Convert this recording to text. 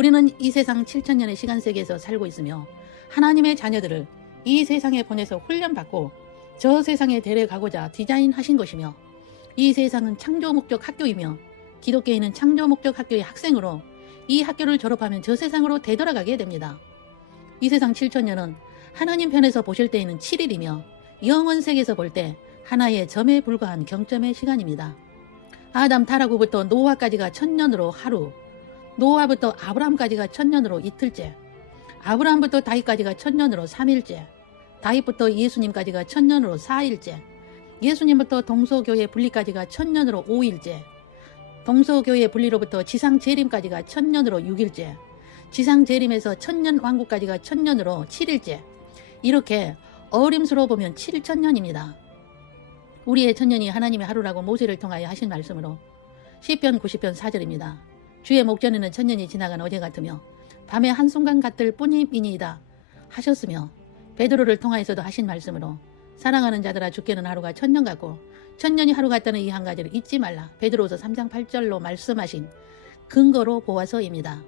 우리는 이 세상 7천년의 시간 세계에서 살고 있으며 하나님의 자녀들을 이 세상에 보내서 훈련받고 저 세상에 데려가고자 디자인하신 것이며 이 세상은 창조 목적 학교이며 기독교인은 창조 목적 학교의 학생으로 이 학교를 졸업하면 저 세상으로 되돌아가게 됩니다. 이 세상 7천년은 하나님 편에서 보실 때에는 7일이며 영원 세계에서 볼 때 하나의 점에 불과한 경점의 시간입니다. 아담 타라구부터 노아까지가 천년으로 하루, 노아부터 아브라함까지가 천년으로 이틀째, 아브라함부터 다윗까지가 천년으로 삼일째, 다윗부터 예수님까지가 천년으로 사일째, 예수님부터 동서교회 분리까지가 천년으로 오일째, 동서교회 분리로부터 지상 재림까지가 천년으로 육일째, 지상 재림에서 천년 왕국까지가 천년으로 칠일째, 이렇게 어림수로 보면 칠천년입니다. 우리의 천년이 하나님의 하루라고 모세를 통하여 하신 말씀으로 시편 90편 4절입니다. 주의 목전에는 천년이 지나간 어제 같으며 밤의 한순간 같을 뿐임이니이다 하셨으며 베드로를 통하여서도 하신 말씀으로 사랑하는 자들아 죽게는 하루가 천년 같고 천년이 하루 같다는 이 한 가지를 잊지 말라 베드로서 3장 8절로 말씀하신 근거로 보아서입니다.